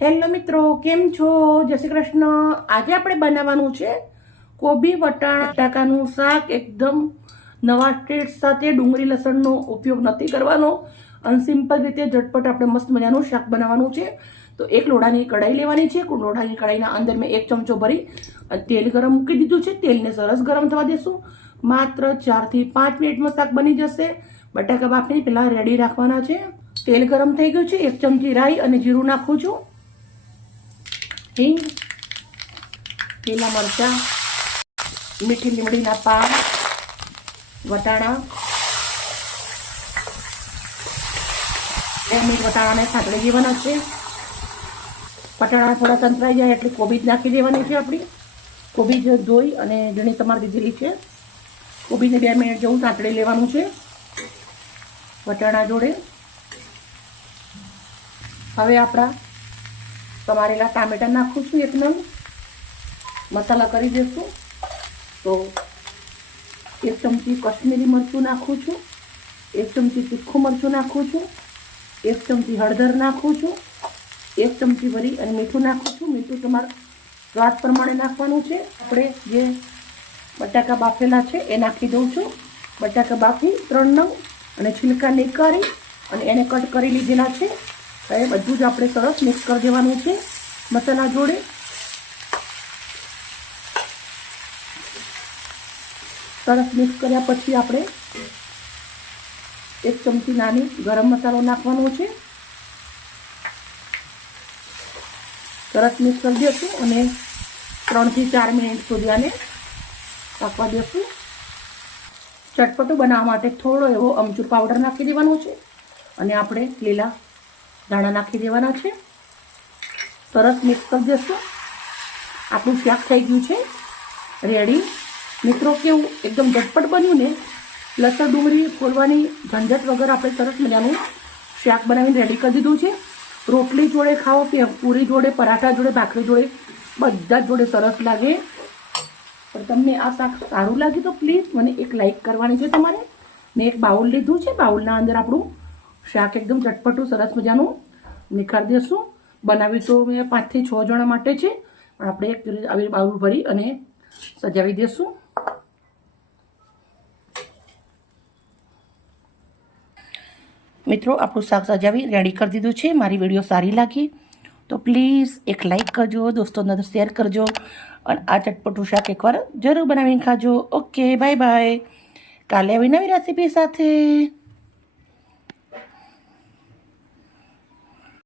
Hello મિત્રો, કેમ છો? જય શ્રી કૃષ્ણ. આજે આપણે બનાવવાનું છે કોબી બટાકાનું શાક. એકદમ નવા ટેસ્ટ સાથે ડુંગળી લસણનો ઉપયોગ નથી કરવાનો અને સિમ્પલ રીતે ઝટપટ આપણે મસ્ત મજાનું શાક બનાવવાનું છે. તો એક લોડાની કઢાઈ લેવાની છે. લોડાની કઢાઈના અંદર મેં 1 ચમચો ભરી તેલ ગરમ મૂકી દીધું છે. તેલને સરસ ગરમ થવા દેશું. માત્ર 4 થી 5 મિનિટમાં શાક બની જશે. બટાકા બાફીને પહેલાં રેડી રાખવાના છે. તેલ ગરમ થઈ ગયું છે. 1 ચમચી રાઈ અને જીરું નાખું છું. હિંગ, લીલા મરચાં, મીઠી લીમડીના પાન, વટાણા, 2 મિનિટ વટાણાને સાંતળી દેવાના છે. વટાણા થોડા સંતરાઈ જાય એટલે કોબીજ નાખી દેવાની છે. આપણી કોબીજ ધોઈ અને ઝીણી તમારે દીધેલી છે. કોબીજને 2 મિનિટ જેવું સાંતળી લેવાનું છે વટાણા જોડે. હવે આપણા તમારેલા ટામેટા નાખું છું. 1 નંગ મસાલા કરી દઈશું. તો 1 ચમચી કશ્મીરી મરચું નાખું છું. 1 ચમચી તીખું મરચું નાખું છું. 1 ચમચી હળદર નાખું છું. 1 ચમચી વરી અને મીઠું નાખું છું. મીઠું તમારા સ્વાદ પ્રમાણે નાખવાનું છે. આપણે જે બટાકા બાફેલા છે એ નાખી દઉં છું. બટાકા બાફી 3 નંગ અને છિલકા નીકાળી અને એને કટ કરી લીધેલા છે. હવે બધું જ આપણે સરસ મિક્સ કરી દેવાનું છે મસાલા જોડે. સરસ મિક્સ કર્યા પછી આપણે 1 ચમચી નાની ગરમ મસાલો નાખવાનો છે. સરસ મિક્સ કરી દઈશું અને 3 થી 4 મિનિટ સુધી આને રાખવા દઈશું. ચટપટું બનાવવા માટે થોડો એવો અમચૂર પાવડર નાખી દેવાનો છે અને આપણે લીલા દાણા નાખી દેવાના છે. સરસ મિક્સ કરી દઈશું. આપણું શાક થઈ ગયું છે રેડી. મિત્રો, કેવું એકદમ ઝટપટ બન્યું ને. લસણ ડુંગળી ફોલવાની ઝંઝટ વગર આપણે સરસ મજાનું શાક બનાવીને રેડી કરી દીધું છે. રોટલી જોડે ખાઓ કે પૂરી જોડે, પરાઠા જોડે, ભાખરી જોડે, બધા જોડે સરસ લાગે. પણ તમને આ શાક સારું લાગે તો પ્લીઝ મને એક લાઈક કરવાની છે તમારે. મેં એક બાઉલ લીધું છે. બાઉલના અંદર આપણું શાક એકદમ ચટપટું સરસ મજાનું નીકાળી દઈશું. બનાવ્યું તો મેં 5 થી 6 જણા માટે છે, પણ આપણે એક આવી બાઉલ ભરી અને સજાવી દઈશું. મિત્રો, આપણું શાક સજાવી રેડી કરી દીધું છે. મારી વિડીયો સારી લાગી તો પ્લીઝ એક લાઈક કરજો, દોસ્તોને શેર કરજો અને આ ચટપટું શાક એકવાર જરૂર બનાવીને ખાજો. Okay, bye bye. કાલે આવી નવી રેસીપી સાથે.